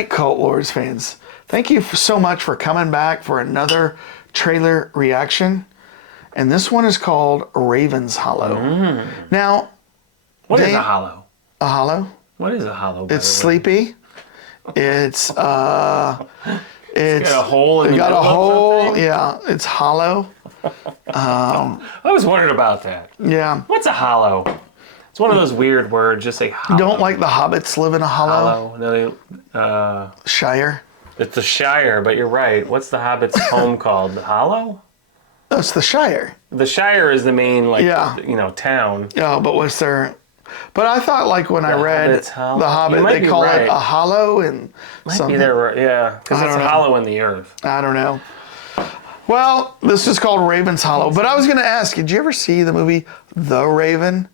right, Cult Lords fans. Thank you so much for coming back for another trailer reaction. And this one is called Raven's Hollow. Now, what is a hollow? A hollow? What is a hollow? It's sleepy. It's got a hole in the got middle a hole. something? Yeah, it's hollow. I was wondering about that. Yeah. What's a hollow? It's one of those weird words. Just say hollow. You don't like the hobbits live in a hollow? Hollow. No, Shire. it's the Shire, but you're right. What's the hobbit's home called? The Hollow? That's the Shire. The Shire is the main, town. Yeah, but what's their... But I thought, like, when I read Hobbit's The Hollow. Hobbit, they call it a hollow and something. Yeah, because it's hollow in the earth. I don't know. Well, this is called Raven's Hollow. But I was going to ask, did you ever see the movie The Raven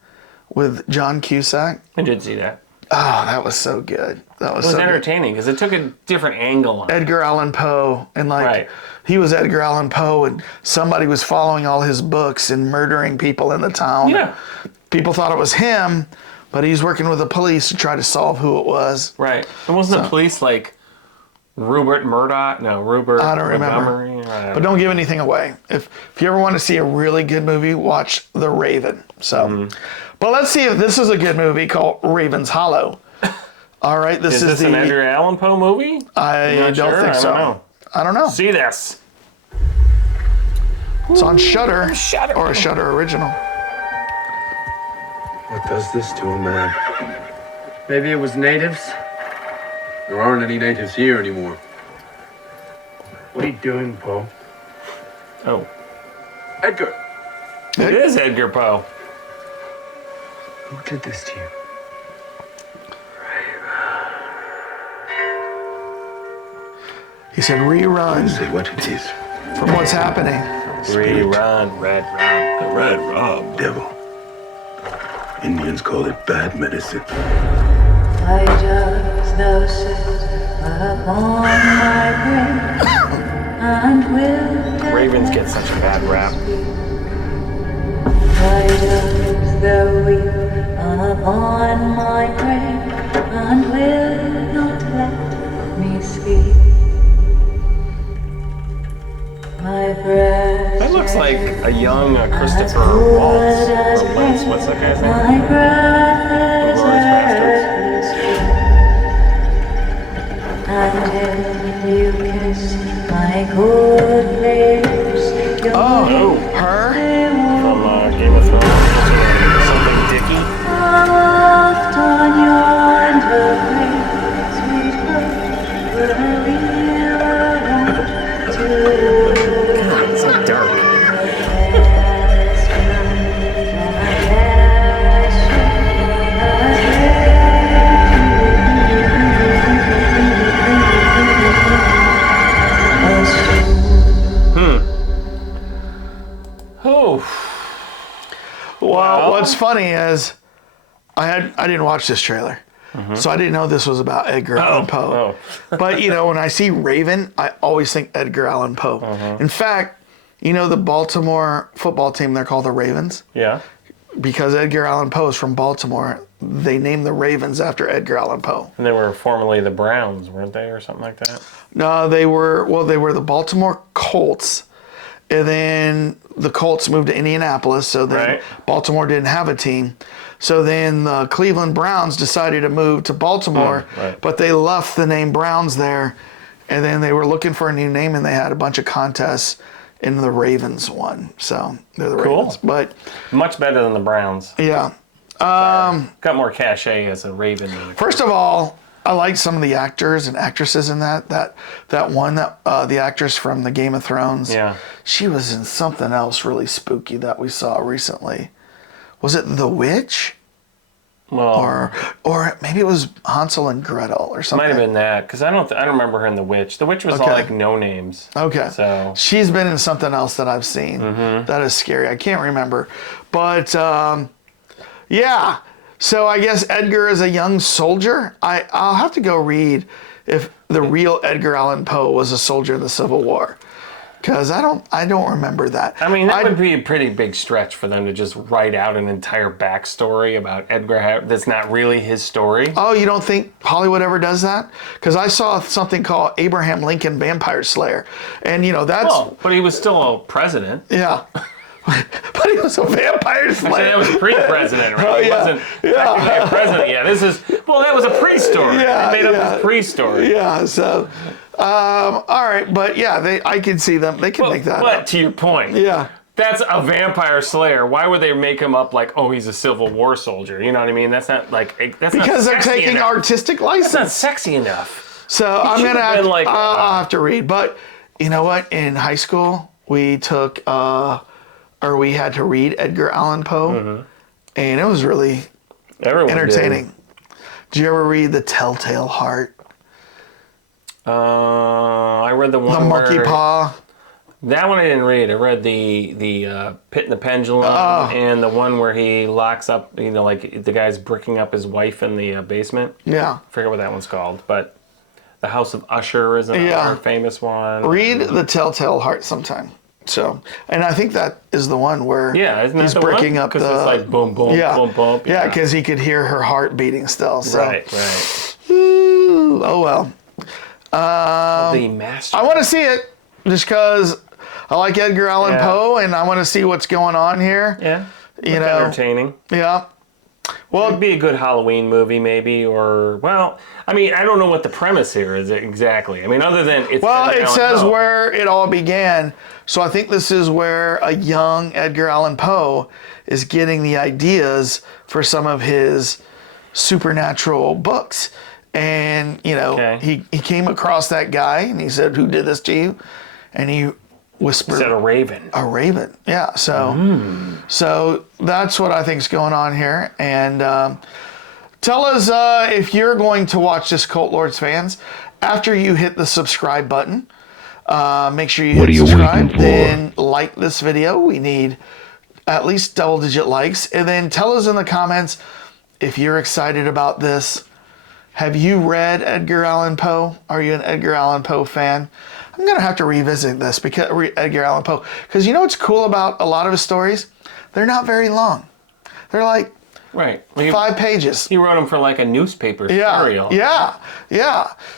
with John Cusack? I did see that. Oh, that was so good. That was It was so entertaining because it took a different angle on it. Edgar Allan Poe, and Right. he was Edgar Allan Poe, and somebody was following all his books and murdering people in the town. Yeah. People thought it was him, but he's working with the police to try to solve who it was. Right. And wasn't the police like Rupert Murdoch? No, Rupert. I don't remember. Montgomery? But don't give anything away. If you ever want to see a really good movie, watch The Raven. So, but let's see if this is a good movie called Raven's Hollow. All right, Is this an Edgar Allan Poe movie? I don't think so. I don't know. See this. It's on Shudder. Shudder. Or a Shudder original. What does this to a man? Maybe it was natives? There aren't any natives here anymore. What are you doing, Poe? Oh. Edgar! It is Edgar Poe. Who did this to you? He said rerun Say what it is. from what's happening. Rerun, Red Rum. The Red Rum. Devil. Indians call it bad medicine. Why dost thou sit upon my grave, and will Ravens get such a bad rap. Why dost thou weep upon my grave, and will not let me sleep? My breast That looks like a young Christopher Waltz. What's that guy's name? my breath Glorious Bastards. and if you kiss my good lips, you'll Oh, her? From Game of Thrones. Something Dicky. oft on yonder grave, sweet bird, where we were wont to God, it's so dark. Oh. Well, what's funny is I didn't watch this trailer. So I didn't know this was about Edgar Allan Poe. But, when I see Raven, I always think Edgar Allan Poe. In fact, the Baltimore football team, they're called the Ravens. Yeah. Because Edgar Allan Poe is from Baltimore, they named the Ravens after Edgar Allan Poe. And they were formerly the Browns, weren't they, or something like that? No, they were the Baltimore Colts. And then the Colts moved to Indianapolis, so then Baltimore didn't have a team. So then the Cleveland Browns decided to move to Baltimore, but they left the name Browns there, and then they were looking for a new name, and they had a bunch of contests, and the Ravens won. So they're the Ravens. But much better than the Browns. yeah. Got more cachet as a Raven. First of all, I like some of the actors and actresses in that one, the actress from the Game of Thrones. Yeah. She was in something else really spooky that we saw recently. Was it The Witch? Well, or maybe it was Hansel and Gretel or something. might have been that because I don't remember her in The Witch. The Witch was all like no names. Okay. So she's been in something else that I've seen. That is scary. I can't remember, but yeah. So I guess Edgar is a young soldier. I'll have to go read if the real Edgar Allan Poe was a soldier in the Civil War. Because I don't remember that. I mean, that would be a pretty big stretch for them to just write out an entire backstory about Edgar that's not really his story. Oh, you don't think Hollywood ever does that? Because I saw something called Abraham Lincoln Vampire Slayer. And, that's... Well, but he was still a president. Yeah. But he was a vampire slayer. Actually, that was pre-president, right? Oh, He wasn't technically a president yet. That was a pre-story. Yeah, They made up his pre-story. Yeah, so... all right, but yeah, I can see them. They can make that But up. to your point, Yeah. that's a vampire slayer. Why would they make him up like, oh, he's a Civil War soldier? You know what I mean? That's not like Because they're taking artistic license. That's not sexy enough. So I'm gonna have to, like, I'll have to read. But you know what? In high school, we took we had to read Edgar Allan Poe, and it was really entertaining. Did you ever read The Telltale Heart? I read the one The Monkey Paw. That one I didn't read. I read the Pit and the Pendulum and the one where he locks up, like the guy's bricking up his wife in the basement. Yeah. I forget what that one's called, but The House of Usher is another famous one. Read The Telltale Heart sometime. So, and I think that is the one where isn't he's that the breaking one? up the... Because it's like boom, boom, boom, boom. Yeah, because he could hear her heart beating still. So. Right. Ooh, oh, well. The Master. I want to see it just because I like Edgar Allan Poe and I want to see what's going on here. Yeah. Entertaining. Yeah. Well, it'd be a good Halloween movie, maybe, or I don't know what the premise here is exactly. I mean, other than it's it says where it all began, so I think this is where a young Edgar Allan Poe is getting the ideas for some of his supernatural books, and he came across that guy and he said, "Who did this to you?" And he whispered, "Said a raven." A raven, yeah. So that's what I think is going on here. And tell us if you're going to watch this, Cult Lords fans. After you hit the subscribe button, make sure you hit subscribe. Then like this video. We need at least double-digit likes. And then tell us in the comments if you're excited about this. Have you read Edgar Allan Poe? Are you an Edgar Allan Poe fan? I'm going to have to revisit this, because Edgar Allan Poe. Because you know what's cool about a lot of his stories? They're not very long. They're like 5 pages. He wrote them for like a newspaper serial. Yeah.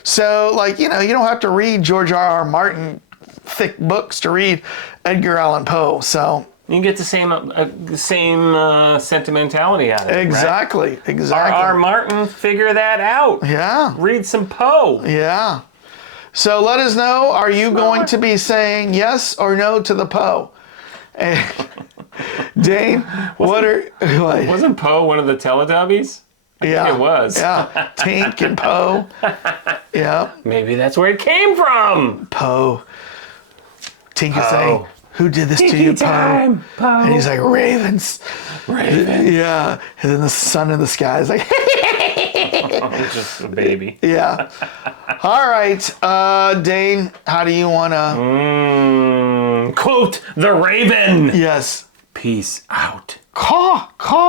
So you don't have to read George R.R. Martin thick books to read Edgar Allan Poe. So you can get the same sentimentality out of it. Exactly. R.R. Martin, figure that out. Yeah. Read some Poe. Yeah. So let us know, are you going to be saying yes or no to the Poe? Dane, wasn't Poe one of the Teletubbies? I think it was. Yeah, Tink and Poe. Yeah. Maybe that's where it came from. Poe. Tink is saying, "Who did this to you, Poe?" And he's like, "Ravens." Yeah. And then the sun in the sky is like... Just a baby. Yeah. All right, Dane, how do you want to... Quote the Raven. Yes. Peace out. Caw, caw.